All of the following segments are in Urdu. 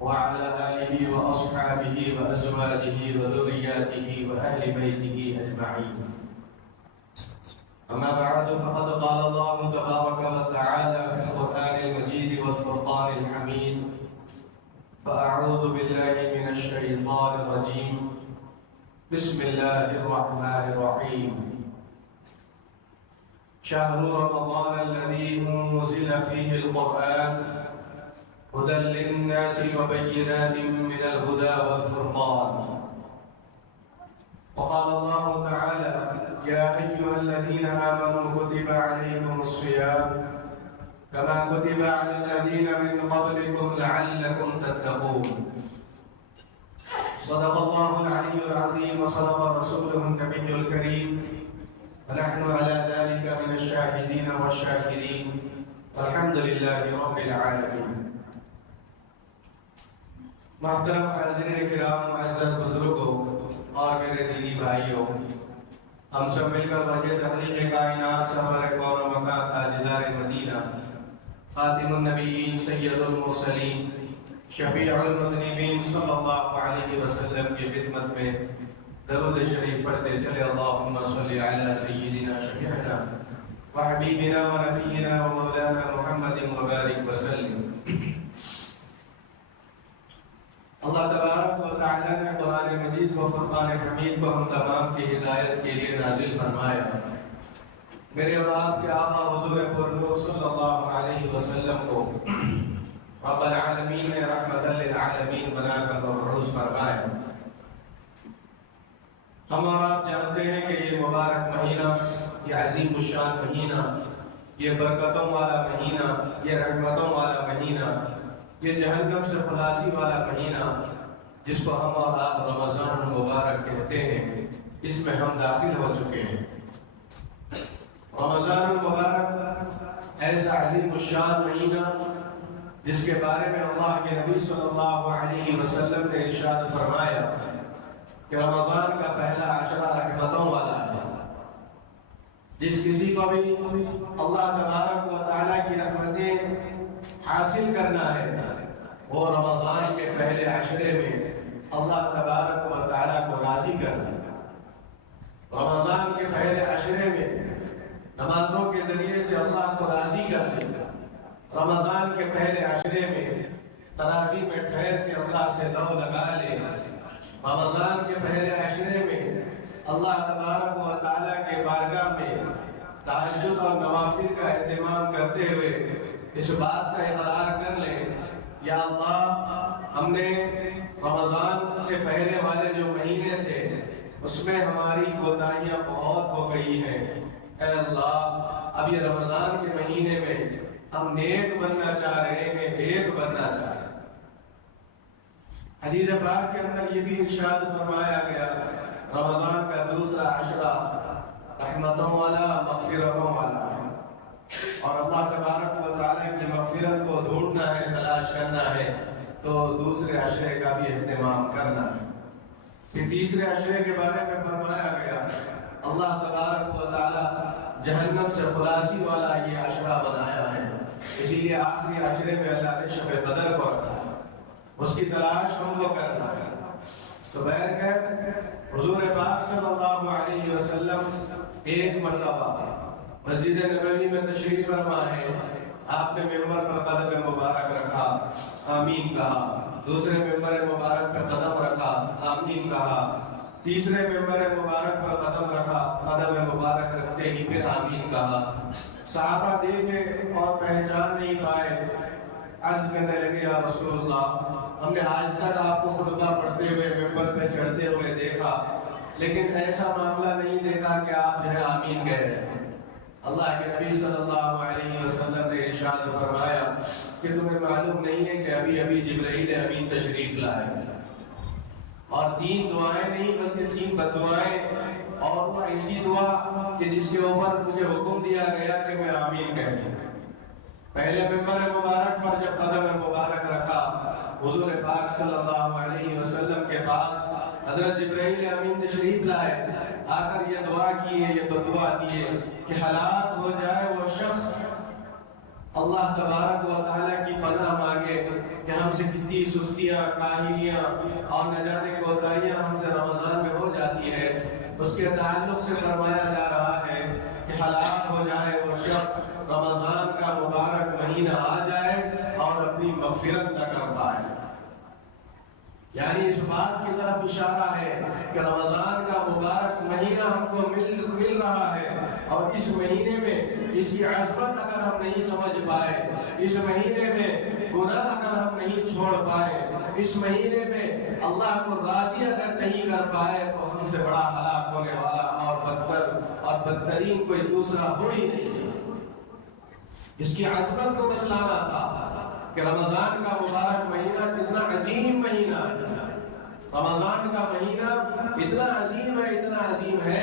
وعلى آله وأصحابه وأزواجه وذرياته وأهل بيته أجمعين. أما بعد فقد قال الله تبارك وتعالى في القرآن المجيد والفرقان الحميد: فأعوذ بالله من الشيطان الرجيم. بسم الله الرحمن الرحيم. شهر رمضان الذي أنزل فيه القرآن هدى للناس وبينات من الهدى والفرقان. وقال الله تعالى: يا أيها الذين آمنوا كتب عليكم الصيام كما كتب على الذين من قبلكم لعلكم تتقون. صدق الله العلي العظيم وصدق رسوله النبي الكريم، ونحن على ذلك من الشاهدين والشاكرين، والحمد لله رب العالمين. محترم حاضرین کرام، معزز بزرگوں اور میرے دینی بھائیوں، ہم سب مل کر وجہ تخلیق کائنات سرور کون و مکان تاجدار مدینہ خاتم النبیین سید المرسلین شفیع المذنبین صلی اللہ علیہ وسلم کی خدمت میں درود شریف پڑھتے چلے. اللہم صلی علی سیدنا شفیعنا وحبیبنا ونبینا ومولانا محمد مبارک وسلم. اللہ تبارک و تعالی نے قرآن مجید و فرقان حمید کو ہم تمام کی ہدایت کے لیے نازل فرمایا. میرے اور آپ کے آقا حضور پرنور صلی اللہ علیہ وسلم کو رب العالمین نے رحمت للعالمین بنا کر مبعوث فرمایا. ہم اور آپ جانتے ہیں کہ یہ مبارک مہینہ، یہ عظیم الشان مہینہ، یہ برکتوں والا مہینہ، یہ رحمتوں والا مہینہ، یہ جہنم سے خلاصی والا مہینہ جس کو ہم اور آپ رمضان المبارک کہتے ہیں، اس میں ہم داخل ہو چکے ہیں. رمضان المبارک ایسا عظیم الشان مہینہ جس کے بارے میں اللہ کے نبی صلی اللہ علیہ وسلم نے ارشاد فرمایا کہ رمضان کا پہلا عشرہ رحمتوں والا ہے. جس کسی کو بھی اللہ تبارک و تعالیٰ کی رحمتیں حاصل کرنا ہے وہ رمضان کے پہلے عشرے میں اللہ تبارک و تعالیٰ کو راضی کرنا. رمضان کے پہلے عشرے میں نمازوں کے ذریعے سے اللہ کو راضی کر لے. رمضان کے پہلے عشرے میں تراویح میں ٹھہر کے اللہ سے لو لگا لے. رمضان کے پہلے عشرے میں اللہ تبارک و تعالیٰ کے بارگاہ میں تہجد اور نوافل کا اہتمام کرتے ہوئے اس بات کا اقرار کر لیں: یا اللہ، ہم نے رمضان سے پہلے والے جو مہینے تھے اس میں ہماری کوتاہیاں بہت ہو گئی ہیں. اے اللہ، اب یہ رمضان کے مہینے میں ہم نیک بننا چاہ رہے ہیں، نیک بننا چاہ رہے ہیں. حدیث پاک کے اندر یہ بھی ارشاد فرمایا گیا: رمضان کا دوسرا عشرہ رحمتوں والا، مغفرتوں والا ہے، اور اللہ تبارک و تعالیٰ کی مغفرت کو ڈھونڈنا ہے، تلاش کرنا ہے تو دوسرے عشرے کا بھی اہتمام کرنا ہے. پھر تیسرے عشرے کے بارے میں فرمایا گیا: اللہ تبارک و تعالیٰ جہنم سے خلاصی والا یہ عشرہ بنایا ہے، اسی لیے آخری عشرے میں اللہ نے شب قدر کو رکھا ہے. اس کی تلاش ہم کو کرنا ہے. تو بہرکیف حضور پاک صلی اللہ علیہ وسلم ایک مرتبہ مسجد نبوی میں تشریف فرما ہے. آپ نے ممبر پر قدم مبارک رکھا، آمین کہا. دوسرے ممبر مبارک پر قدم رکھا، آمین کہا. تیسرے ممبر مبارک پر قدم رکھا، قدم مبارک رکھتے ہی پھر آمین کہا. صحابہ دیکھے اور پہچان نہیں پائے. عرض کرنے لگے: یا رسول اللہ، ہم نے آج تک آپ کو خطبہ پڑھتے ہوئے ممبر پہ چڑھتے ہوئے دیکھا، لیکن ایسا معاملہ نہیں دیکھا کہ آپ جو ہے آمین کہہ رہے ہیں. اللہ کے نبی صلی اللہ علیہ وسلم نے ارشاد فرمایا کہ تمہیں معلوم نہیں ہے کہ ابھی ابھی جبرائیل امین تشریف لائے، اور 3 دعائیں نہیں بلکہ 3 بددعائیں، اور وہ ایسی دعا کہ جس کے اوپر مجھے حکم دیا گیا کہ میں آمین کہہ دوں. پہلے ممبر مبارک پر جب قدم مبارک رکھا، حضور پاک صلی اللہ علیہ وسلم کے پاس حضرت جبرائیل امین تشریف لائے. آ کر یہ دعا کی ہے، یہ بدعا دی ہے کہ ہلاک ہو جائے وہ شخص اللہ تبارک و تعالیٰ کی پناہ مانگے کہ ہم سے کتنی سستیاں، کاہلیاں اور نہ جانے کوتاہیاں ہم سے رمضان میں ہو جاتی ہے، اس کے تعلق سے فرمایا جا رہا ہے کہ ہلاک ہو جائے وہ شخص رمضان کا مبارک مہینہ آ جائے اور اپنی مغفرت نہ کر پائے۔ یعنی اس بات کی طرف اشارہ ہے کہ رمضان کا مبارک مہینہ ہم کو مل رہا ہے، اور اس مہینے میں اس کی عظمت اگر ہم نہیں سمجھ پائے، اس مہینے میں گناہ اگر ہم نہیں چھوڑ پائے، اس مہینے میں اللہ کو راضی اگر نہیں کر پائے، تو ہم سے بڑا ہلاک ہونے والا اور بدترین کوئی دوسرا ہو ہی نہیں سکتا۔ اس کی عظمت کو بتلانا تھا کہ رمضان کا مبارک مہینہ کتنا عظیم مہینہ ہے۔ رمضان کا مہینہ اتنا عظیم ہے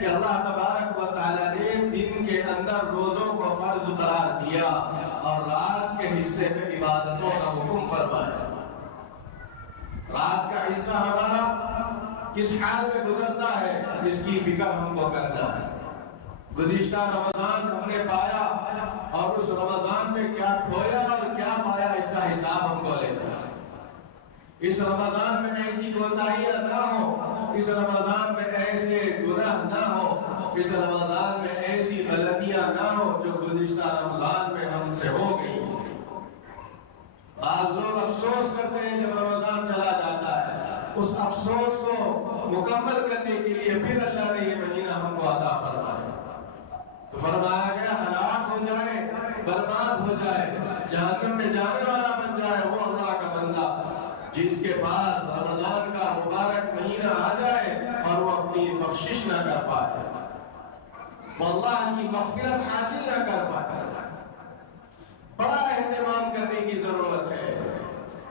کہ اللہ تبارک و تعالیٰ نے دن کے اندر روزوں کو فرض قرار دیا اور رات کے حصے میں عبادتوں کا حکم فرمایا۔ رات کا حصہ ہمارا کس حال میں گزرتا ہے، اس کی فکر ہم کو کرنا ہے۔ گزشتہ رمضان ہم نے پایا، اور اس رمضان میں کیا کھویا اور کیا پایا، اس کا حساب ہم کو لینا ہے۔ اس رمضان میں ایسی کوتاہیاں نہ ہو، اس رمضان میں ایسے گناہ نہ ہو، اس رمضان میں ایسی غلطیاں نہ ہو جو گزشتہ رمضان میں ہم سے ہو گئی۔ بعض لوگ افسوس کرتے ہیں جب رمضان چلا جاتا ہے، اس افسوس کو مکمل کرنے کے لیے پھر اللہ نے یہ مہینہ ہم کو عطا فرمایا۔ تو فرمایا گیا ہلاک ہو جائے، برباد ہو جائے، جہنم میں جانے والا بن جائے وہ اللہ کا بندہ جس کے پاس رمضان کا مبارک مہینہ آ جائے اور وہ اپنی بخشش نہ کر پائے، وہ اللہ کی مغفرت حاصل نہ کر پائے۔ بڑا اہتمام کرنے کی ضرورت ہے۔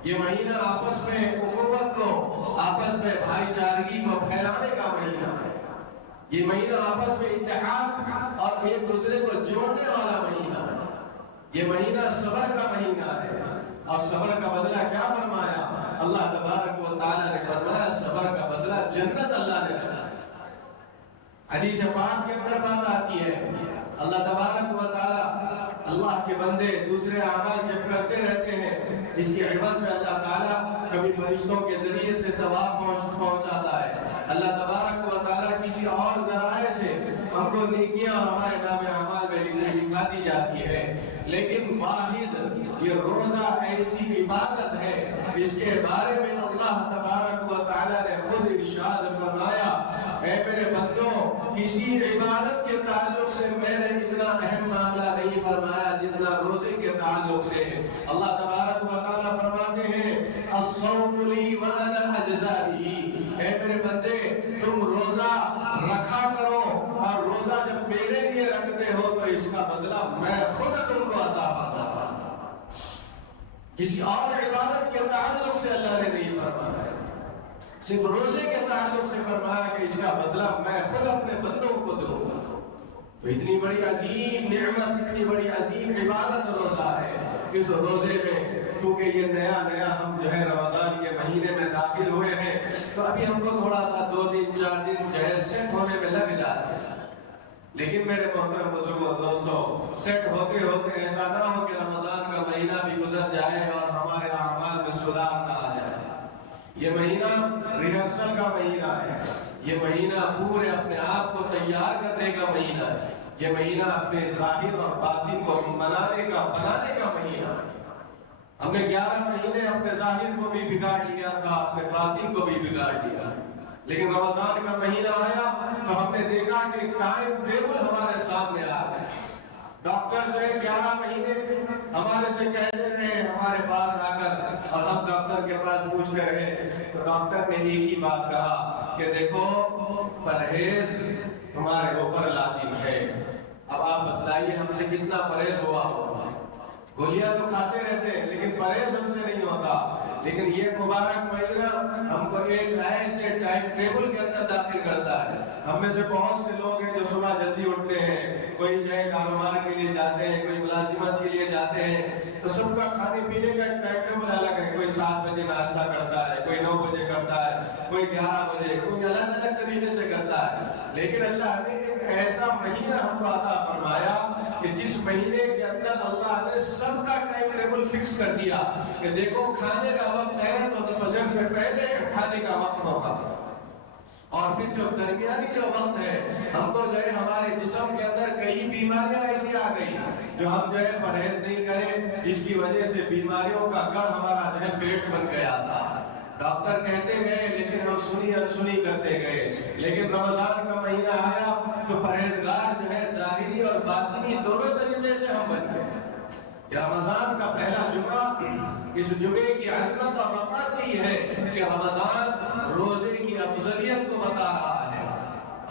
یہ مہینہ آپس میں اخوت کو، آپس میں بھائی چارگی کو پھیلانے کا مہینہ ہے۔ یہ مہینہ آپس میں اتحاد اور ایک دوسرے کو جوڑنے والا مہینہ ہے۔ یہ مہینہ صبر کا مہینہ ہے، اور صبر کا بدلہ کیا فرمایا؟ اللہ تبارک و تعالیٰ نے فرمایا صبر کا بدلہ جنت اللہ نے رکھا۔ حدیث پاک کے اندر بات آتی ہے، اللہ تبارک و تعالیٰ اللہ کے بندے دوسرے اعمال جب کرتے رہتے ہیں، اس کے عوض میں اللہ تعالیٰ کبھی فرشتوں کے ذریعے سے ثواب پہنچاتا ہے۔ اللہ تبارک و تعالیٰ کسی اور ذرائع سے ہم کو نیکیاں ہمارے نام اعمال میں لکھاتی جاتی ہے، لیکن واحد یہ روزہ ایسی عبادت ہے، اس کے بارے میں اللہ تبارک و تعالیٰ نے خود ارشاد فرمایا، اے میرے بندوں، کسی عبادت کے تعلق سے میں نے اتنا اہم معاملہ نہیں فرمایا جتنا روزے کے تعلق سے۔ اللہ تبارک و تعالیٰ فرماتے ہیں الصوم لی وانا اجزائی، اے میرے بندے تم روزہ رکھا کرو، اور روزہ جب میرے لیے رکھتے ہو تو اس کا بدلہ میں خود تم کو عطا فرماتا ہوں۔ کسی اور عبادت کے تعلق سے اللہ نے نہیں فرمایا، صرف روزے کے تعلق سے فرمایا کہ اس کا بدلہ میں خود اپنے بندوں کو دوں گا۔ تو اتنی بڑی عظیم نعمت، اتنی بڑی عظیم عبادت روزہ ہے۔ اس روزے میں کیونکہ یہ نیا ہم جو ہے رمضان کے مہینے میں داخل ہوئے ہیں، تو ابھی ہم کو تھوڑا سا 2 دن 4 دن جو ہے سیٹ ہونے میں لگ جاتے ہیں۔ لیکن میرے محترم بزرگوں دوستوں، سیٹ ہوتے ہوتے ایسا نہ ہو کہ رمضان کا مہینہ بھی گزر جائے اور ہمارے اعمال میں سدھار نہ آ جائے۔ یہ مہینہ ریہرسل کا مہینہ ہے، یہ مہینہ پورے اپنے آپ کو تیار کرنے کا مہینہ ہے، یہ مہینہ اپنے ظاہر اور باطن کو بنانے کا مہینہ ہے۔ ہم نے 11 مہینے اپنے ظاہر کو بھی بگاڑ لیا تھا، اپنے باطن کو بھی بگاڑ لیا، لیکن رمضان کا مہینہ آیا تو ہم نے دیکھا کہ ٹائم ٹیبل ہمارے سامنے آ گیا۔ ڈاکٹر جو 11 مہینے ہمارے سے کہتے تھے ہمارے پاس آ کر، اور ہم ڈاکٹر کے پاس پوچھتے رہے تو ڈاکٹر نے ایک ہی بات کہا کہ دیکھو پرہیز تمہارے اوپر لازم ہے۔ اب آپ بتلائیے ہم سے کتنا پرہیز ہوا ہوگا؟ گولیاں تو کھاتے رہتے ہیں لیکن پرہیز ہم سے نہیں ہوتا۔ لیکن یہ مبارک مہینہ ہم کو ایک ایسے ٹائم ٹیبل کے اندر داخل کرتا ہے۔ ہم میں سے بہت سے لوگ ہیں جو صبح جلدی اٹھتے ہیں، کوئی جو ہے کاروبار کے لیے جاتے ہیں، کوئی ملازمت کے لیے جاتے ہیں، تو سب کا کھانے پینے کا ایک ٹائم ٹیبل الگ ہے۔ کوئی 7 بجے ناشتہ کرتا ہے، کوئی 9 بجے کرتا ہے، کوئی 11 بجے، کوئی الگ الگ طریقے سے کرتا ہے۔ لیکن اللہ نے ایک ایسا مہینہ ہم کو عطا فرمایا کہ کہ جس مہینے کے اندر اللہ نے سب کا ٹائم ٹیبل فکس کر دیا کہ دیکھو کھانے کا وقت ہے تو فجر سے پہلے کھانے کا وقت ہوگا، اور پھر جو درمیانی جو وقت ہے ہم کو جو ہے ہمارے جسم کے اندر کئی بیماریاں ایسی آ گئی جو ہم جو ہے پرہیز نہیں کریں، جس کی وجہ سے بیماریوں کا گڑھ ہمارا جو ہے پیٹ بن گیا تھا۔ ڈاکٹر کہتے گئے لیکن ہم سنی انسنی کرتے گئے، لیکن رمضان کا مہینہ آیا تو پرہیزگار جو ہے ظاہری اور باطنی دونوں طریقے سے ہم بن گئے۔ رمضان کا پہلا جمعہ، اس جمعے کی عظمت اور رفعت یہ ہے کہ رمضان روزے کی افضلیت کو بتا رہا ہے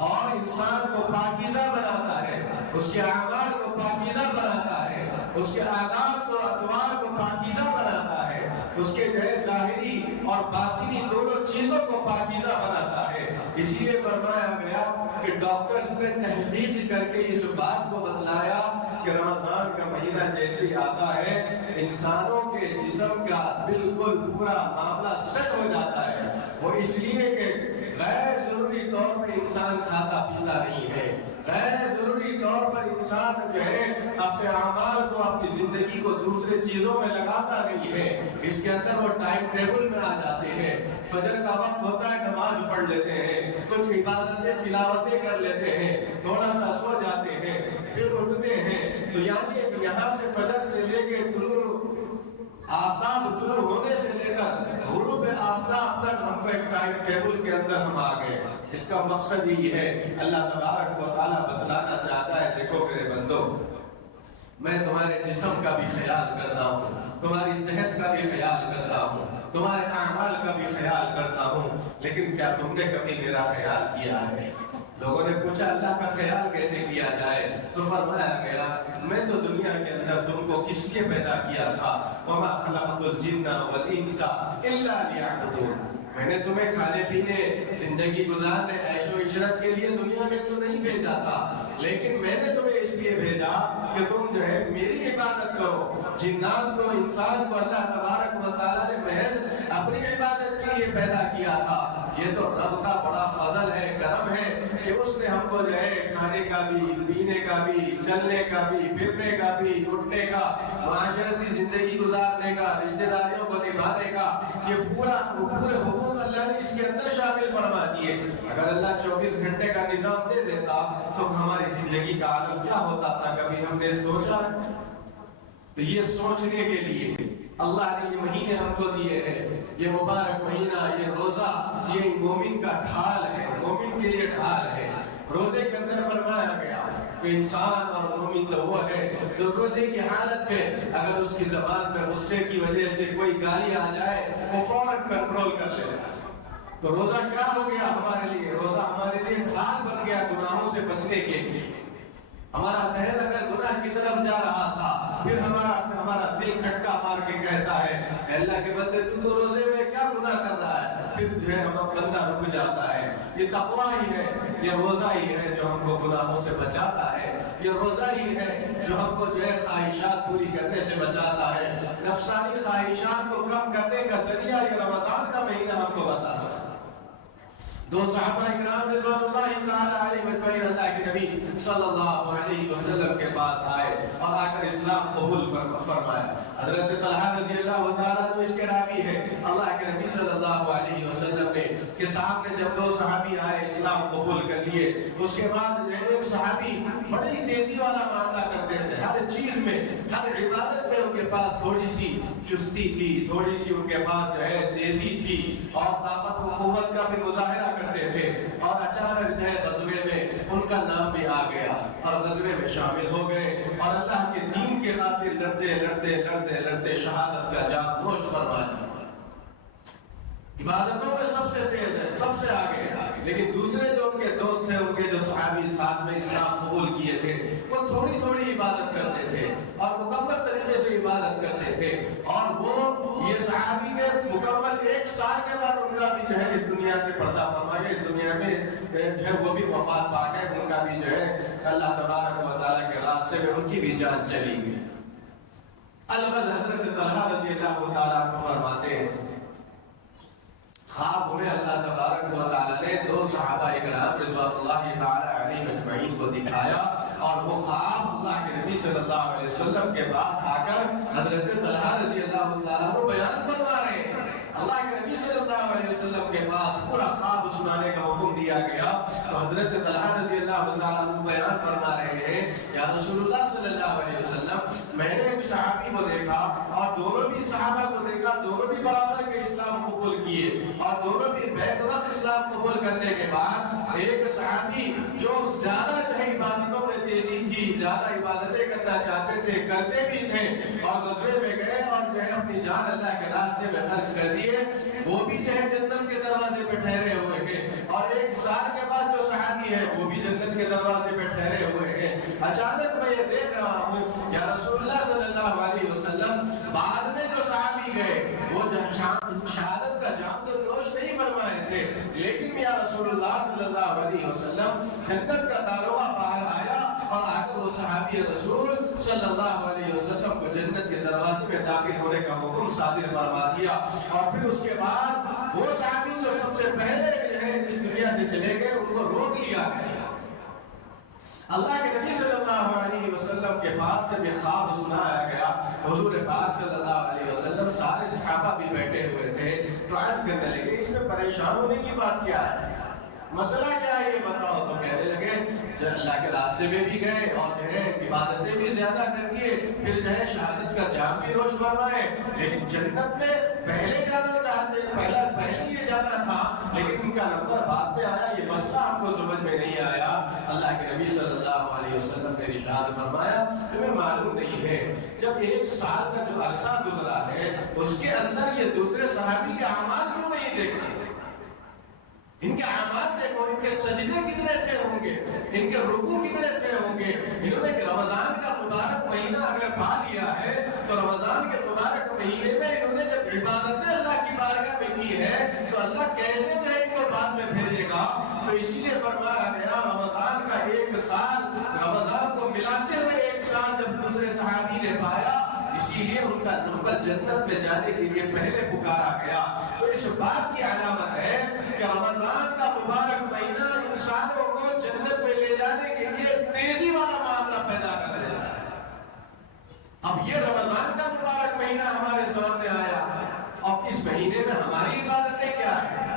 اور انسان کو پاکیزہ بناتا ہے، اس کے اعمال کو پاکیزہ بناتا ہے، اس کے عادات و اطوار کو پاکیزہ بناتا ہے، اس کے جو ہے ظاہری اور باطنی دونوں چیزوں کو پاکیزہ بناتا ہے۔ اسی لیے فرمایا گیا کہ ڈاکٹرز نے تحقیق کر کے اس بات کو بتلایا کہ رمضان کا مہینہ جیسے آتا ہے انسانوں کے جسم کا بالکل پورا معاملہ سیٹ ہو جاتا ہے، وہ اس لیے کہ غیر ضروری طور پر انسان کھاتا پیتا نہیں ہے، غیر ضروری طور پر انسان جو ہے اپنے اعمال کو، اپنی زندگی کو دوسرے چیزوں میں لگاتا نہیں ہے، اس کے اندر وہ ٹائم ٹیبل میں آ جاتے ہیں۔ فجر کا وقت ہوتا ہے نماز پڑھ لیتے ہیں، کچھ عبادتیں تلاوتیں کر لیتے ہیں، تھوڑا سا سو جاتے ہیں، پھر اٹھتے ہیں، تو یعنی یہاں سے فجر سے لے کے آفتاب طلوع ہونے سے لے کر غروب آفتاب تک ہم کو ایک ٹائم ٹیبل کے اندر ہم آ گئے۔ اس کا مقصد یہی ہے، اللہ تبارک و تعالیٰ بتلانا چاہتا ہے دیکھو میرے بندو، میں تمہارے جسم کا بھی خیال کرتا ہوں، تمہاری صحت کا بھی خیال کرتا ہوں، تمہارے اعمال کا بھی خیال کرتا ہوں، لیکن کیا تم نے کبھی میرا خیال کیا ہے؟ لوگوں نے پوچھا اللہ کا خیال کیسے کیا جائے؟ تو فرمایا گیا میں تو دنیا کے اندر تم کو کس لیے پیدا کیا تھا؟ وَمَا خَلَقْتُ الْجِنَّ وَالْإِنسَ إِلَّا لِيَعْبُدُونِ، میں نے تمہیں کھانے پینے، زندگی گزارنے، عیش و عشرت کے لیے دنیا میں تو نہیں بھیجا تھا، لیکن میں نے تمہیں اس لیے بھیجا کہ تم جو ہے میری عبادت کرو۔ جنات کو، انسان کو اللہ تبارک و تعالیٰ نے محض اپنی عبادت کے لیے پیدا کیا تھا۔ یہ تو رب کا بڑا فضل ہے، کرم ہے کہ اس نے ہم کو جو ہے کھانے کا بھی، پینے کا بھی، چلنے کا بھی، پھرنے کا بھی، اٹھنے کا، معاشرتی زندگی گزارنے کا، رشتہ داریوں کو نبھانے کا، یہ پورے حقوق اللہ نے اس کے اندر شامل فرما دیے۔ اگر اللہ 24 گھنٹے کا نظام دے دیتا تو ہماری زندگی کا عالم کیا ہوتا تھا؟ کبھی ہم نے سوچا؟ تو یہ سوچنے کے لیے اللہ نے یہ مہینے ہم کو دیے ہیں، یہ مبارک مہینہ، یہ روزہ، یہ مومن کا ڈھال ہے، مومن کے لیے ڈھال ہے۔ روزے کے اندر فرمایا گیا کہ انسان اور مومن تو وہ ہے جو روزے کی حالت میں اگر اس کی زبان میں غصے کی وجہ سے کوئی گالی آ جائے وہ فوراً کنٹرول کر لیتا ہے۔ تو روزہ کیا ہو گیا ہمارے لیے؟ روزہ ہمارے لیے ڈھال بن گیا گناہوں سے بچنے کے لیے۔ ہمارا ذہن اگر گناہ کی طرف جا رہا تھا، پھر ہمارا دل کھٹکا مار کے کہتا ہے اے اللہ کے بندے تو روزے میں کیا گناہ کر رہا ہے؟ پھر جو ہے ہمارا بندہ رک جاتا ہے۔ یہ تقویٰ ہی ہے، یہ روزہ ہی ہے جو ہم کو گناہوں سے بچاتا ہے، یہ روزہ ہی ہے جو ہم کو جو ہے خواہشات پوری کرنے سے بچاتا ہے۔ نفسانی خواہشات کو کم کرنے کا ذریعہ یہ رمضان کا مہینہ ہم کو بتاتا ہے۔ دو صحابہ اکرام رضوان اللہ تعالی علیہ مجمعین اللہ کے نبی صلی اللہ علیہ وسلم کے پاس آئے اور آ کر اسلام قبول فرمایا۔ حضرت طلحہ رضی اللہ تعالیٰ عنہ اس کے راوی ہے، اللہ کے نبی صلی اللہ علیہ وسلم نے کہ سامنے جب دو صحابی آئے اسلام قبول کر لیے، اس کے بعد ایک صحابی بڑی تیزی والا معاملہ کرتے تھے، ہر چیز میں، ہر عبادت میں ان کے پاس تھوڑی سی چستی تھی، تھوڑی سی ان کے پاس جو ہے تیزی تھی اور طاقت و قوت کا بھی مظاہرہ کرتے تھے، اور اچانک جو ہے غزوے میں ان کا نام بھی آ گیا اور غزوے میں شامل ہو گئے اور اللہ کے دین کے خاطر لڑتے لڑتے لڑتے لڑتے شہادت کا جام نوش فرما لیا۔ عبادتوں میں سب سے تیز ہے، سب سے آگے ہے، لیکن دوسرے جو ان کے دوست تھے، ان کے جو صحابی ساتھ میں اسلام قبول کیے تھے، وہ تھوڑی تھوڑی عبادت کرتے تھے اور مکمل طریقے سے عبادت کرتے تھے، اور وہ یہ صحابی کے مکمل 1 سال کے بعد ان کا بھی جو ہے اس دنیا سے پردہ فرما گیا، اس دنیا میں جو ہے وہ بھی وفات پا گئے، ان کا بھی جو ہے اللہ تبارک و تعالیٰ کے راستے میں ان کی بھی جان چلی گئی۔ البتہ حضرت طلحہ رضی اللہ تعالیٰ عنہ فرماتے ہیں خواب میں اللہ تبارک و تعالیٰ نے 2 صحابہ اکرام رضوان اللہ تعالیٰ علیہ مجمعین کو دکھایا، اور وہ خواب اللہ کے نبی نبی صلی اللہ علیہ وسلم کے پاس آ کر حضرت طلحہ رضی اللہ تعالیٰ عنہ بیان فرما رہے ہیں. اللہ کے نبی صلی اللہ علیہ وسلم کے پاس پورا خواب سنانے کا حکم دیا گیا تو حضرت طلحہ رضی اللہ تعالیٰ عنہ بیان فرما رہے ہیں یا رسول اللہ صلی اللہ علیہ وسلم میں نے ایک صحابی کو دیکھا اور دونوں بھی صحابہ کو دیکھا, دونوں بھی برابر کے اسلام قبول کیے اور دونوں بھی بیک وقت اسلام قبول کرنے کے بعد ایک صحابی جو زیادہ عبادتوں میں تیزی تھی, زیادہ عبادتیں کرنا چاہتے تھے, کرتے بھی تھے اور غزوے میں گئے اور جو ہے اپنی جان اللہ کے راستے میں خرچ کر دی, وہ بھی جو ہے جنت کے دروازے پہ ٹھہرے ہوئے ہیں. اور ایک سال کے بعد جو صحابی ہے وہ بھی جنت کے دروازے پہ ٹھہرے ہوئے ہیں. اچانک میں یہ دیکھ رہا ہوں یا رسول اللہ صلی اللہ علیہ وسلم بعد میں جو صحابی گئے وہ شہادت کا جام تو نوش نہیں فرمائے تھے, لیکن یا رسول اللہ صلی اللہ علیہ وسلم جنت کا داروغہ باہر آیا اور آ کر وہ صحابی رسول صلی اللہ علیہ وسلم کو جنت کے دروازے میں داخل ہونے کا حکم صادر فرما دیا. اور پھر اس کے بعد وہ صحابی جو سب سے پہلے جو ہے اس دنیا سے چلے گئے ان کو روک لیا گیا. اللہ کے نبی صلی اللہ علیہ وسلم کے پاس جب یہ خواب سنایا گیا, حضور پاک صلی اللہ علیہ وسلم سارے صحابہ بھی بیٹھے ہوئے تھے تو عرض کرنے لگے اس میں پریشان ہونے کی بات کیا ہے, مسئلہ کیا ہے یہ بتاؤ. تو کہنے لگے جو اللہ کے راستے میں بھی گئے اور جو ہے عبادتیں بھی زیادہ کر دیے, پھر جو ہے شہادت کا جام بھی نوش فرمائے, لیکن جنت میں پہلے جانا چاہتے, پہلے یہ جانا تھا لیکن ان کا نمبر بعد میں آیا, یہ مسئلہ ہم کو سمجھ میں نہیں آیا. اللہ کے نبی صلی اللہ علیہ وسلم نے ارشاد فرمایا تمہیں معلوم نہیں ہے جب ایک سال کا جو عرصہ گزرا ہے اس کے اندر یہ دوسرے صحابی کے اعمال کیوں نہیں دیکھتے, ان کے اعمال دیکھو, ان کے سجدے کتنے تھے ہوں گے, ان کے رکوع کتنے تھے ہوں گے. انہوں نے رمضان کا مبارک مہینہ اگر پا لیا ہے تو رمضان کے مبارک مہینے میں انہوں نے جب عبادتیں اللہ کی بارگاہ میں کی ہے تو اللہ کیسے جو ہے ان کو بعد میں بھیجے گا. تو اسی لیے فرمایا گیا رمضان کا ایک سال, رمضان کو ملاتے ہوئے ایک سال جب دوسرے صحابی نے پایا, اسی لیے ان کا نمبر جنت میں جانے کے لیے پہلے پکارا گیا. تو اس بات کی علامت ہے کہ رمضان کا مبارک مہینہ انسانوں کو جنت میں لے جانے کے لیے تیزی والا معاملہ پیدا کر دیتا ہے. اب یہ رمضان کا مبارک مہینہ ہمارے سامنے آیا, اب اس مہینے میں ہماری عبادتیں کیا ہیں,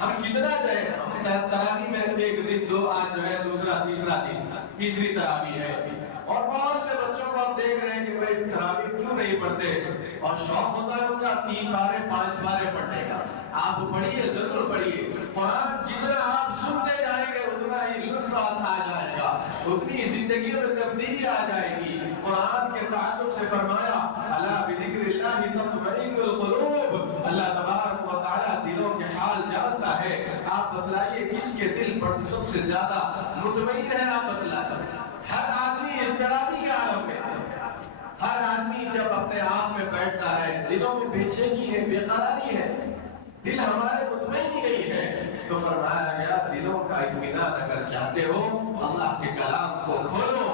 ہم کتنا جو ہے ہم تراویح میں ایک دن دو, آج جو ہے دوسرا تیسرا دن تیسری تراویح ہے اور بہت سے بچوں کو ہم دیکھ رہے ہیں کہ بھائی تراویح کیوں نہیں پڑھتے اور شوق ہوتا ہے ان کا 3 پارے 5 پارے پڑھنے کا. آپ پڑھیے, ضرور پڑھیے, قرآن جتنا آپ سنتے جائیں گے اتنا ہی لطف آ جائے گا, اتنی زندگی میں تبدیلی آ جائے گی. قرآن کے تعلق سے فرمایا الا بذکر اللہ تطمئن القلوب, اللہ تبارک و تعالی دلوں کے حال جانتا ہے. آپ بتلائیے کس کے دل پر سب سے زیادہ مطمئن ہے, آپ بتلائیے. ہر آدمی اضطرابی کے عالم میں, ہر آدمی جب اپنے آپ میں بیٹھتا ہے دلوں میں بے چینی ہے, بے قراری ہے, دل ہمارے مطمئن ہی نہیں ہے. تو فرمایا گیا دلوں کا اطمینان اگر چاہتے ہو اللہ کے کلام کو کھولو,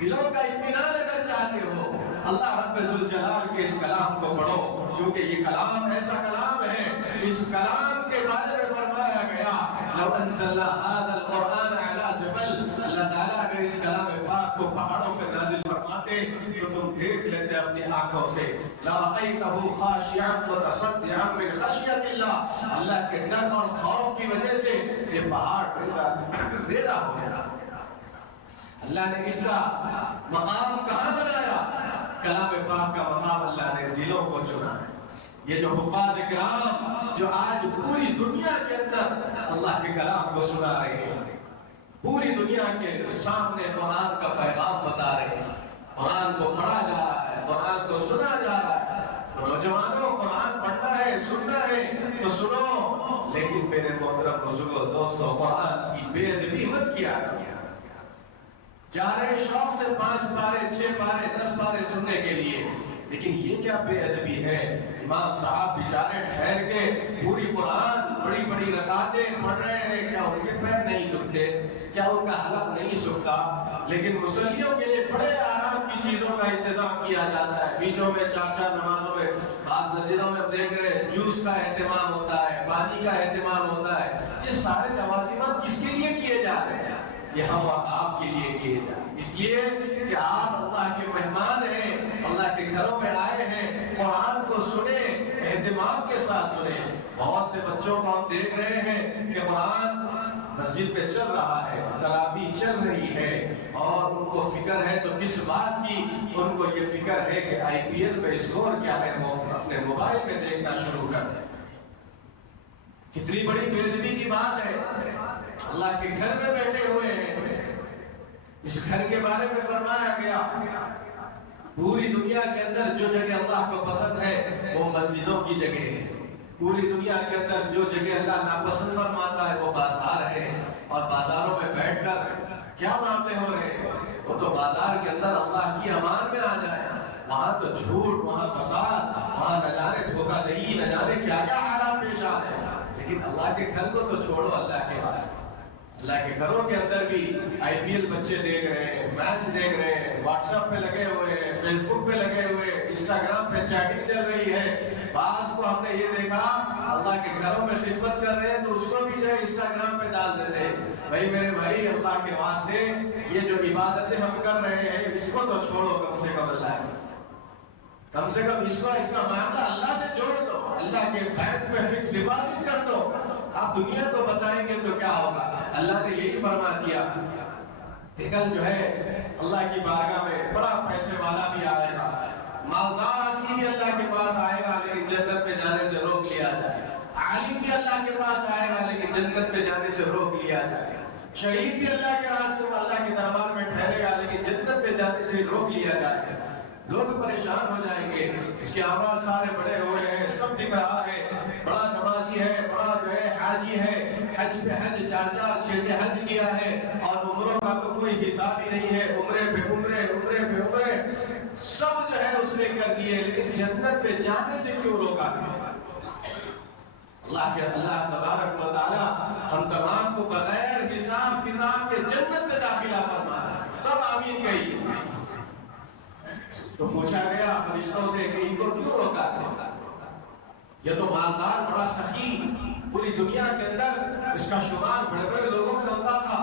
دلوں کا اطمینان اگر چاہتے ہو اللہ رب ذوالجلال کے اس کلام کو پڑھو, کیونکہ یہ کلام ایسا کلام ہے, اس کلام کے بارے میں فرمایا گیا لو انزلنا هذا القرآن على جبل, اللہ تعالیٰ اگر اس کلام پاک کو پہاڑوں پہ نازل فرماتے تو تم دیکھ لیتے اپنی آنکھوں سے لرأيته خاشعا متصدعا من خشية اللہ, اللہ کے ڈر اور خوف کی وجہ سے یہ پہاڑ ریزہ ہو گیا. اللہ نے اس کا مقام کہاں بنایا, کلام پاک کا مقام اللہ نے دلوں کو چنا. یہ جو حفاظ کرام جو آج پوری دنیا کے اندر اللہ کے کلام کو سنا رہے ہیں, پوری دنیا کے سامنے قرآن کا پیغام بتا رہے ہیں, قرآن کو پڑھا جا رہا ہے, قرآن کو سنا جا رہا ہے. نوجوانوں قرآن پڑھنا ہے, سننا ہے تو سنو, لیکن میرے محترم بزرگوں دوستوں قرآن کی بے ادبی مت کیا کرو. جا رہے شوق سے 5 پارے 6 پارے 10 پارے سننے کے لیے, لیکن یہ کیا بے ادبی ہے. امام صاحب بیچارے ٹھہر کے پوری قرآن بڑی بڑی رکعتیں پڑھ رہے ہیں, کیا ان کے پیر نہیں دکھتے, کیا ان کا حلق نہیں سکتا, لیکن مصلیوں کے لیے بڑے آرام کی چیزوں کا انتظام کیا جاتا ہے. بیچوں میں 4 نمازوں میں بعض مسجدوں میں دیکھ رہے جوس کا اہتمام ہوتا ہے, پانی کا اہتمام ہوتا ہے. یہ سارے لوازمات کس کے لیے کیے جا رہے ہیں, یہ ہم اور آپ کے لیے کیے جائیں، اس لیے کہ آپ اللہ کے مہمان ہیں، اللہ کے گھروں میں آئے ہیں، قرآن کو سنیں، اہتمام کے ساتھ سنیں۔ بہت سے بچوں کو ہم دیکھ رہے ہیں کہ قرآن مسجد پہ چل رہا ہے، تراویح چل رہی ہے، اور ان کو فکر ہے تو کس بات کی؟ ان کو یہ فکر ہے کہ آئی پی ایل پہ اسکور کیا ہے، وہ اپنے موبائل پہ دیکھنا شروع کر دیں۔ کتنی بڑی بے ادبی کی بات ہے، اللہ کے گھر میں بیٹھے ہوئے ہیں۔ اس گھر کے بارے میں فرمایا گیا پوری دنیا کے اندر جو جگہ اللہ کو پسند ہے وہ مسجدوں کی جگہ ہے، پوری دنیا کے اندر جو جگہ اللہ ناپسند فرماتا ہے وہ بازار ہے، اور بازاروں میں بیٹھ کر کیا معاملے ہو رہے ہیں؟ وہ تو بازار کے اندر اللہ کی امان میں آ جائے، وہاں تو جھوٹ، وہاں فساد، وہاں نہ جانے دھوکہ دہی، نہ جانے کیا کیا حالات پیش آ رہے ہیں۔ لیکن اللہ کے گھر کو تو چھوڑو، اللہ کے بعد اللہ کے گھروں کے اندر بھی آئی پی ایل بچے دیکھ رہے ہیں، میچ دیکھ رہے ہیں، واٹس ایپ پہ لگے ہوئے ہیں، فیس بک پہ لگے ہوئے، انسٹاگرام پہ چیٹنگ چل رہی ہے۔ بعض کو ہم نے یہ دیکھا اللہ کے گھروں میں خدمت کر رہے ہیں تو اس کو بھی جو ہے انسٹاگرام پہ ڈال دیتے ہیں۔ بھائی میرے بھائی، اللہ کے واسطے یہ جو عبادتیں ہم کر رہے ہیں اس کو تو چھوڑو، کم سے کم اللہ ہے، کم سے کم اس کا معاملہ اللہ سے جوڑ دو، اللہ کے بینک میں فکس ڈپازٹ کر دو۔ آپ دنیا کو بتائیں گے تو کیا ہوگا؟ اللہ نے یہی فرما دیا کہ کل جو ہے اللہ کی بارگاہ میں بڑا پیسے والا بھی آئے گا، مالدار آدمی بھی اللہ کے پاس آئے گا لیکن جنت میں جانے سے روک لیا جائے گا، عالم بھی اللہ کے پاس آئے گا لیکن جنت میں جانے سے روک لیا جائے گا، شہید بھی اللہ کے راستے میں اللہ کے دربار میں ٹھہرے گا لیکن جنت میں جانے سے روک لیا جائے گا۔ لوگ پریشان ہو جائیں گے، اس کے اعمال سارے بڑے ہوئے ہیں، سب دکھ رہا ہے، بڑا نمازی ہے، بڑا جو ہے حاجی ہے، حج پہ حج 4 6 حج کیا ہے، اور عمروں کا تو کوئی حساب ہی نہیں ہے، عمرے پہ عمرے، عمرے پہ عمرے سب جو ہے اس نے کر دیے، لیکن جنت میں جانے سے کیوں روکا گیا؟ اللہ تبارک و تعالی ہم تمام کو بغیر حساب کتاب کے جنت میں داخلہ فرمائے، سب آمین کہیے۔ تو پوچھا گیا فرشتوں سے کہ ان کو کیوں روکا گیا؟ یہ تو مالدار بڑا سخی، پوری دنیا کے اندر اس کا شمار بڑے بڑے لوگوں میں ہوتا تھا،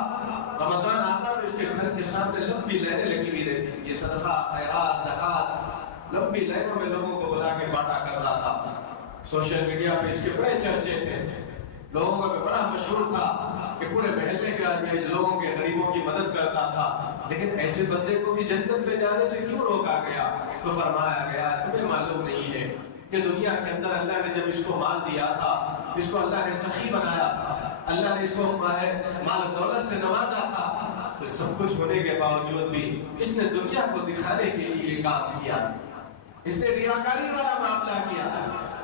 رمضان آتا تو اس کے گھر کے سامنے لمبی لائنیں لگی ہوئی رہتی، یہ صدقہ، خیرات، زکات لمبی لائنوں میں لوگوں کو بلا کے بانٹا کرتا تھا۔ سوشل میڈیا پہ اس کے بڑے چرچے تھے، لوگوں کا بھی بڑا مشہور تھا کہ پورے محلے کے آدمی لوگوں کے غریبوں کی مدد کرتا تھا، لیکن ایسے بندے کو بھی جنت میں جانے سے کیوں روکا گیا؟ تو فرمایا گیا تمہیں معلوم نہیں ہے کہ دنیا کے اندر اللہ نے جب اس کو مال دیا تھا، اس کو اللہ نے سخی بنایا تھا، اللہ نے اس کو مال و دولت سے نوازا تھا، تو سب کچھ ہونے کے باوجود بھی اس نے دنیا کو دکھانے کے لیے یہ کام کیا، اس نے ریاکاری والا معاملہ کیا،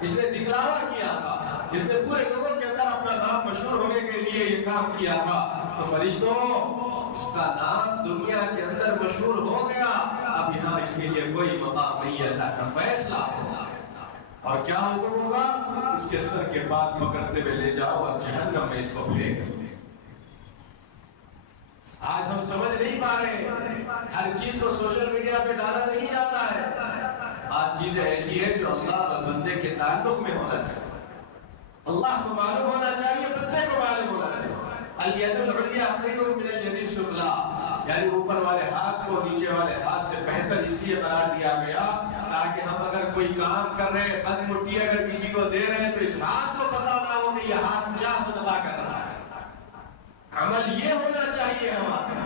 اس نے دکھلاوا کیا تھا، اس نے پورے لوگوں کے اندر اپنا نام مشہور ہونے کے لیے یہ کام کیا تھا۔ تو فرشتوں، اس کا نام دنیا کے اندر مشہور ہو گیا، اب یہاں اس کے لیے کوئی مقام نہیں ہے، اللہ کا فیصلہ اور کیا حکم ہوگا؟ اس کے سر کے بعد پکڑتے ہوئے لے جاؤ اور جہنم میں اس کو پھینک دو۔ آج ہم سمجھ نہیں پا رہے، ہر چیز کو سوشل میڈیا پہ ڈالا نہیں جاتا ہے، آج چیزیں ایسی ہے جو اللہ اور بندے کے تعلق میں ہونا چاہیے، اللہ کو معلوم ہونا چاہیے، بندے کو معلوم ہونا چاہیے۔ الید العلیٰ خیر من الید السفلیٰ، یعنی اوپر والے ہاتھ کو نیچے والے ہاتھ سے بہتر اس لیے قرار دیا گیا تاکہ ہم اگر کوئی کام کر رہے ہیں، بد مٹی اگر کسی کو دے رہے ہیں تو اس ہاتھ کو پتا نہ ہو کہ یہ ہاتھ کیا صدقہ کر رہا ہے، عمل یہ ہونا چاہیے ہمارا۔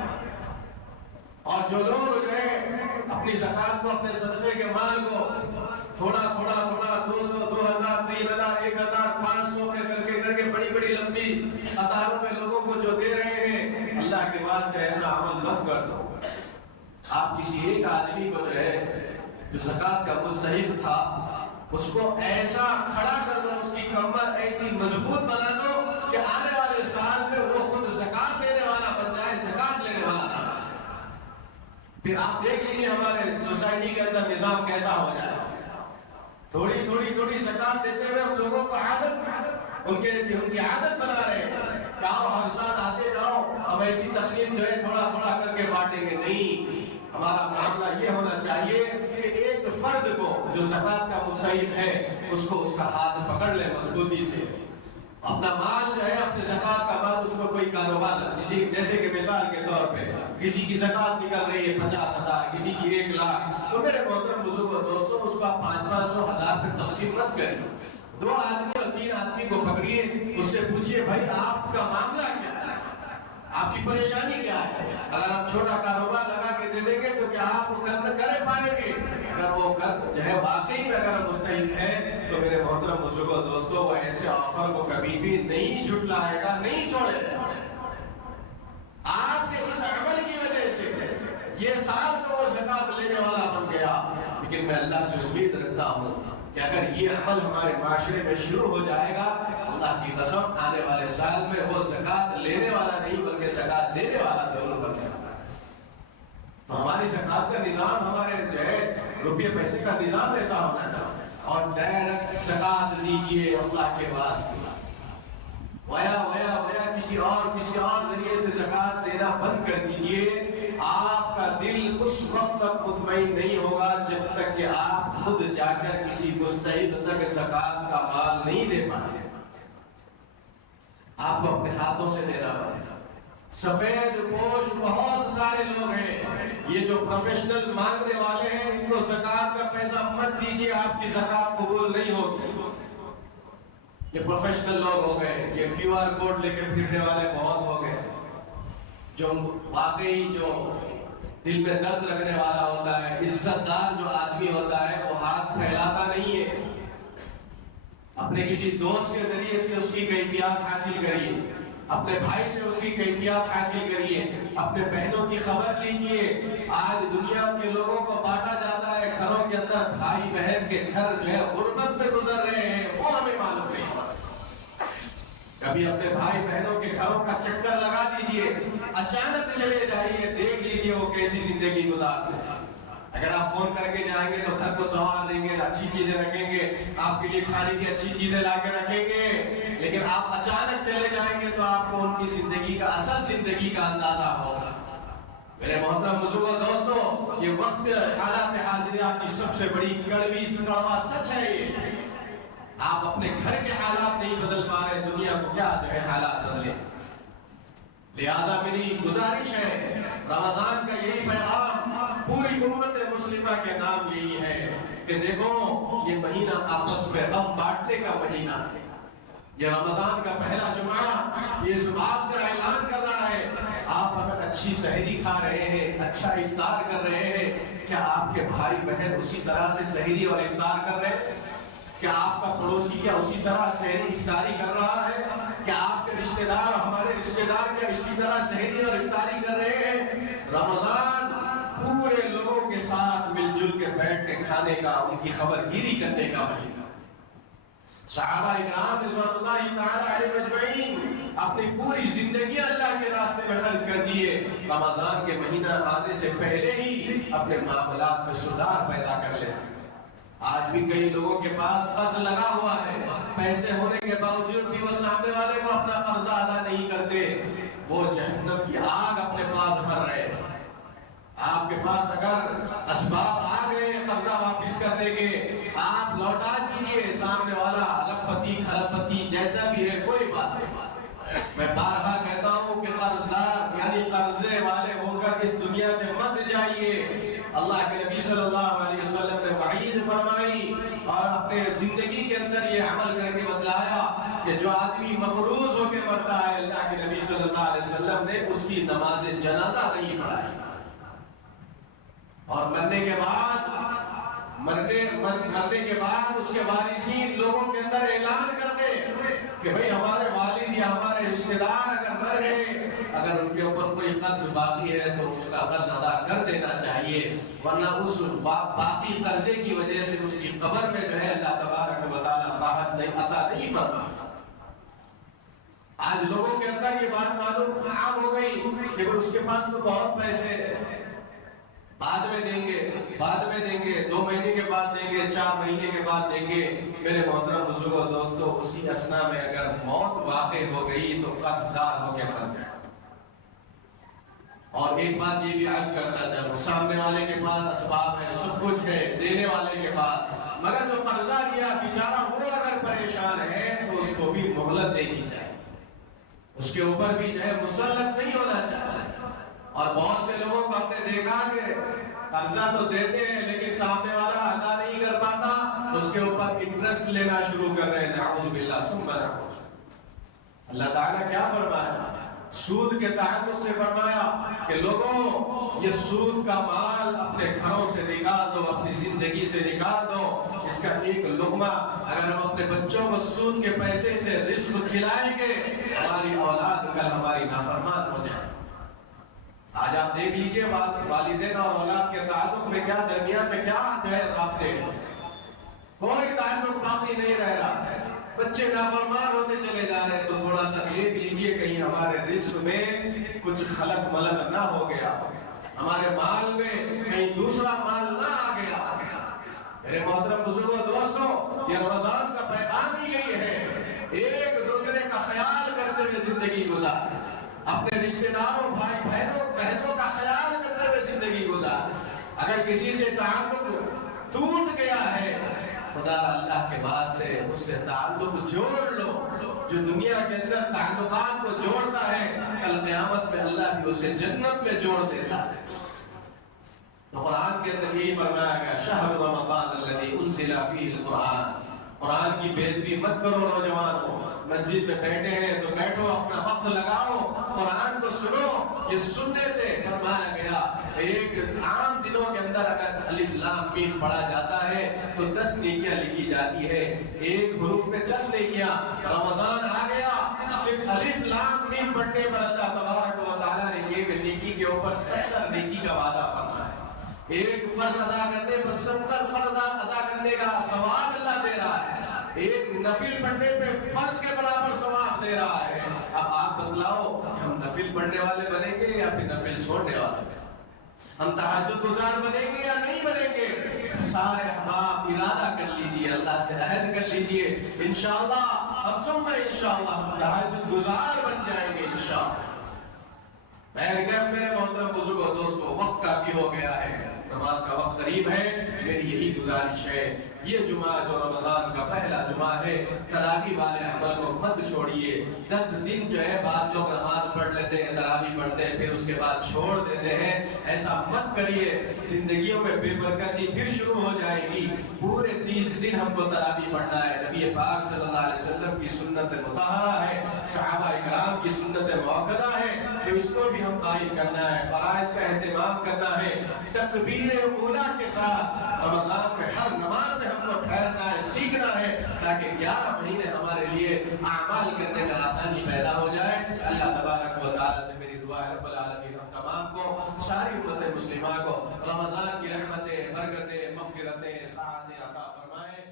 اور جو لوگ جو ہے اپنی زکات کو، اپنے صدقے کے مال کو تھوڑا تھوڑا 200 2000 3000 1000 500 کر کے بڑی بڑی لمبی قطاروں میں لوگوں کو جو دے رہے ہیں، اللہ کے واسطے ایسا عمل مت کر دو۔ آپ کسی ایک آدمی کو جو ہے جو زکات کا مستحق تھا اس کو ایسا کھڑا کر دو، اس کی کمر ایسی مضبوط بنا دو کہ آنے والے سال میں وہ خود زکات دینے والا بن جائے، زکات لینے والا نہ۔ پھر آپ دیکھ لیجیے ہمارے سوسائٹی کے اندر نظام کیسا ہو جائے، تھوڑی تھوڑی زکات دیتے ہوئے ہم لوگوں کو ان کی عادت بنا رہے ہیں کہ آؤ ہر سال آتے جاؤ، اب ایسی تقسیم جو ہے تھوڑا تھوڑا کر کے بانٹیں گے، نہیں۔ ہمارا معاملہ یہ ہونا چاہیے کہ ایک فرد کو جو زکات کا مستحق ہے اس کو اس کا ہاتھ پکڑ لے مضبوطی سے، اپنا مال جو ہے، اپنے زکات کا مال، اس کو کوئی کاروبار، جیسے کہ مثال کے طور پہ کسی کی زکات نکل رہی ہے 50,000، کسی کی 1,00,000، تو میرے محترم بزرگ اور دوستوں، اس کو آپ 500 1,000 پہ تقسیم مت کریں. 2 آدمی اور 3 آدمی کو پکڑیے، اس سے پوچھیے بھائی آپ کا معاملہ کیا ہے، آپ کی پریشانی کیا ہے. اگر آپ چھوٹا کاروبار لگا کے دے دیں گے تو کیا آپ وہ کر پائیں گے؟ اگر وہ جو ہے واقعی میں اگر مستحق ہے تو میرے محترم بزرگوں اور دوستوں، وہ ایسے آفر کو کبھی بھی نہیں جھٹلائے گا، نہیں چھوڑے گا. آپ کے اس عمل کی وجہ سے یہ سال تو وہ زکات لینے والا بن گیا، لیکن میں اللہ سے امید رکھتا ہوں کہ اگر یہ عمل ہمارے معاشرے میں شروع ہو جائے گا، اللہ کی قسم آنے والے سال میں وہ زکات لینے والا نہیں بلکہ زکات دینے والا ضرور بن سکتا ہے. تو ہماری زکات کا نظام، ہمارے جو ہے روپے پیسے کا نظام ایسا ہونا چاہیے. اور ڈائریکٹ زکات دیجیے اللہ کے واسطے، ویا کسی اور ذریعے سے زکات دینا بند کر دیجیے. آپ کا دل اس وقت تک مطمئن نہیں ہوگا جب تک کہ آپ خود جا کر کسی مستحق تک زکات کا مال نہیں دے پائیں. آپ کو اپنے ہاتھوں سے دینا پڑے گا. سفید پوش بہت سارے لوگ ہیں، یہ جو پروفیشنل مانگنے والے ہیں، ان کو زکات کا پیسہ مت دیجیے، آپ کی زکات قبول نہیں ہوگی. یہ پروفیشنل لوگ ہو گئے، یہ QR کوڈ لے کے پھرنے والے بہت ہو گئے. جو واقعی جو دل میں درد رکھنے والا ہوتا ہے، عزت دار جو آدمی ہوتا ہے، وہ ہاتھ پھیلاتا نہیں ہے. اپنے کسی دوست کے ذریعے سے اس کی کیفیات حاصل کریے، اپنے بھائی سے اس کی کیفیات حاصل کریے، اپنے بہنوں کی خبر لیجئے. آج دنیا کے لوگوں کو بانٹا جاتا ہے گھروں کے اندر، بھائی بہن کے گھر جو ہے غربت میں گزر رہے ہیں، وہ ہمیں معلوم نہیں. کبھی اپنے بھائی بہنوں کے گھروں کا چکر لگا دیجئے، اچانک چلے جائیے، دیکھ لیجئے وہ کیسی زندگی گزارتے ہیں. اگر آپ فون کر کے جائیں گے تو گھر کو سنوار دیں گے، اچھی چیزیں رکھیں گے، آپ کے لیے کھانے کی اچھی چیزیں لا کے رکھیں گے. لیکن آپ اچانک چلے جائیں گے تو آپ کو ان کی زندگی کا، اصل زندگی کا اندازہ ہوگا. میرے محترم بزرگوں دوستوں، یہ وقت حالات حاضرہ کی سب سے بڑی کڑوا سچ ہے. یہ آپ اپنے گھر کے حالات نہیں بدل پا رہے، دنیا کو کیا جو ہے حالات بدلے. لہذا میری گزارش ہے، رمضان کا یہی پیغام پوری امت مسلمہ کے نام یہی ہے کہ دیکھو یہ مہینہ آپس میں غم بانٹنے کا مہینہ ہے. یہ رمضان کا پہلا جمعہ یہ اس بات کا اعلان کر رہا ہے، آپ اگر اچھی سحری کھا رہے ہیں، اچھا افطار کر رہے ہیں، کیا آپ کے بھائی بہن اسی طرح سے سحری اور افطار کر رہے ہیں؟ کیا آپ کا پڑوسی کیا اسی طرح سحری افطاری کر رہا ہے؟ کیا آپ کے رشتہ دار اور ہمارے رشتہ دار کیا اسی طرح سحری اور افطاری کر رہے ہیں؟ رمضان پورے لوگوں کے ساتھ مل جل کے بیٹھ کے کھانے کا، ان کی خبر گیری کرنے کا مہینہ. صحابہ اکرام رضوان اللہ تعالی علیہ اجمعین اپنی پوری زندگی اللہ کے راستے میں خرچ کر دیے. رمضان کے مہینہ آنے سے پہلے ہی اپنے معاملات میں سدھار پیدا کر لیتے. آج بھی کئی لوگوں کے پاس قرض لگا ہوا ہے، پیسے ہونے کے باوجود بھی وہ سامنے والے کو اپنا قرضہ ادا نہیں کرتے. وہ جہنم کی آگ اپنے پاس بھر رہے ہیں. آپ کے پاس اگر اسباب آ گئے قرضہ واپس کرنے کے، آپ لوٹا دیجئے. سامنے والا لکھپتی کھرپتی جیسا بھی ہے کوئی بات نہیں. میں بارہا کہتا ہوں کہ قرضدار یعنی قرضے والے ہو کر اس دنیا سے مت جائیے. اللہ کے نبی صلی اللہ علیہ وسلم نے وعید فرمائی اور اپنے زندگی کے اندر یہ عمل کر کے بتلایا کہ جو آدمی مقروض ہو کے مرتا ہے، اللہ کے نبی صلی اللہ علیہ وسلم نے اس کی نماز جنازہ نہیں پڑھائی. اور مرنے کے بعد اس کے وارثین لوگوں کے اندر اعلان کر دے کہ بھئی ہمارے والد یا ہمارے رشتہ دار اگر مر گئے، اگر ان کے اوپر کوئی قرض باقی ہے تو اس کا قرض ادا کر دینا چاہیے، ورنہ اس باقی قرضے کی وجہ سے اس کی قبر میں جو ہے اللہ تبارک و تعالیٰ راحت نہیں عطا نہیں فرما. آج لوگوں کے اندر یہ بات معلوم عام ہو گئی کہ اس کے پاس تو بہت پیسے، بعد میں دیں گے 2 مہینے کے بعد دیں گے، 4 مہینے کے بعد دیں گے. میرے محترم بزرگوں دوستوں، اسی اثنا میں اگر موت واقع ہو گئی تو قرض دار ہو کے مر جائے. اور ایک بات یہ بھی عرض کرنا چاہوں، سامنے والے کے پاس اسباب ہے، سب کچھ ہے دینے والے کے پاس، مگر جو قرضہ لیا بیچارہ وہ اگر پریشان ہے تو اس کو بھی مہلت دینی چاہیے، اس کے اوپر بھی جو ہے مسلط نہیں ہونا چاہیے۔ اور بہت سے لوگوں کو ہم نے دیکھا کہ قرضہ تو دیتے ہیں لیکن سامنے والا ادا نہیں کر پاتا، اس کے اوپر انٹرسٹ لینا شروع کر رہے ہیں۔ نعوذ باللہ ثم نعوذ۔ اللہ تعالیٰ کیا فرمایا؟ سود کے تعلق سے فرمایا کہ لوگوں یہ سود کا مال اپنے گھروں سے نکال دو، اپنی زندگی سے نکال دو۔ اس کا ایک لقمہ اگر ہم اپنے بچوں کو سود کے پیسے سے رزق کھلائیں گے، ہماری اولاد کل ہماری نافرمان ہو جائے۔ آج آپ دیکھ لیجئے والدین اور اولاد کے تعلق میں کیا درمیان میں کیا جو ہے رابطے ہیں، کوئی تعلق باقی نہیں رہ رہا، بچے نافرمان ہوتے چلے جا رہے ہیں۔ تو تھوڑا سا دیکھ لیجئے کہیں ہمارے رزق میں کچھ خلط ملط نہ ہو گیا، ہمارے مال میں کہیں دوسرا مال نہ آ گیا۔ میرے محترم بزرگوں دوستوں، یہ رمضان کا پیغام ہی یہی ہے، ایک دوسرے کا خیال کرتے ہوئے زندگی گزاریں، اپنے رشتہ داروں بھائی بہنوں کا خیال کرتے ہوئے زندگی گزاریں۔ اگر کسی سے تعلق ٹوٹ گیا ہے، خدا اللہ کے واسطے اس سے تعلق جوڑ لو۔ جو دنیا کے اندر تعلقات کو جوڑتا ہے، کل قیامت میں اللہ بھی اسے جنت میں جوڑ دیتا ہے۔ تو قرآن کے اندر یہی فرمایا گیا، شہر رمضان الذی انزل فیہ القرآن۔ قرآن کی بے ادبی مت کرو نوجوانوں، مسجد میں بیٹھے ہیں تو بیٹھو، اپنا وقت لگاؤ، قرآن کو سنو۔ یہ سننے سے فرمایا گیا ایک عام دنوں کے اندر اگر الف لام میم پڑھا جاتا ہے تو 10 نیکیاں لکھی جاتی ہے، ایک حروف میں 10 نیکیاں۔ رمضان آ گیا، صرف الف لام میم پڑھنے پر اللہ تبارک و تعالیٰ نے ایک نیکی کے اوپر 70 نیکی کا وعدہ فرمایا ہے۔ ایک فرض ادا کرنے پر 70 فرض ادا کرنے کا ثواب اللہ دے رہا ہے، ایک نفل پڑھنے پہ فرض کے برابر ثواب دے رہا ہے۔ اب آپ بتلاؤ ہم نفل پڑھنے والے بنیں گے یا پھر نفل چھوڑنے والے؟ ہم تہجد گزار بنیں گے یا نہیں بنیں گے؟ سارے احباب ارادہ کر لیجئے، اللہ سے عہد کر لیجئے، انشاءاللہ ہم سب میں انشاءاللہ ہم تہجد گزار بن جائیں گے انشاءاللہ۔ میرے محترم بزرگوں دوستوں، وقت کافی ہو گیا ہے، نماز کا وقت قریب ہے۔ میری یہی گزارش ہے، یہ جمعہ جو رمضان کا پہلا جمعہ ہے، تراویح والے عمل کو مت چھوڑیے۔ 10 دن جو ہے بعض لوگ نماز پڑھ لیتے ہیں، تراویح پڑھتے ہیں، پھر اس کے بعد چھوڑ دیتے ہیں، ایسا مت کریے۔ زندگیوں میں بے برکتی پھر شروع ہو جائے گی۔ پورے 30 دن ہم کو تراویح پڑھنا ہے، نبی پاک صلی اللہ علیہ وسلم کی سنت مطہرہ ہے، صحابہ اکرام کی سنت موقدہ ہے، کہ اس کو بھی ہم قائم کرنا ہے، فرائض کا اہتمام کرنا ہے۔ تکبیر اولا کے ساتھ رمضان میں ہر نماز میں ہم کو ٹھہرنا ہے، سیکھنا ہے، تاکہ 11 مہینے ہمارے لیے اعمال کرنے میں آسانی پیدا ہو جائے۔ اللہ تبارک و تعالیٰ سے میری دعا ہے، رب العالمین ہم تمام کو، ساری امت مسلمہ کو رمضان کی رحمتیں، برکتیں، مغفرتیں، سعادتیں عطا فرمائے۔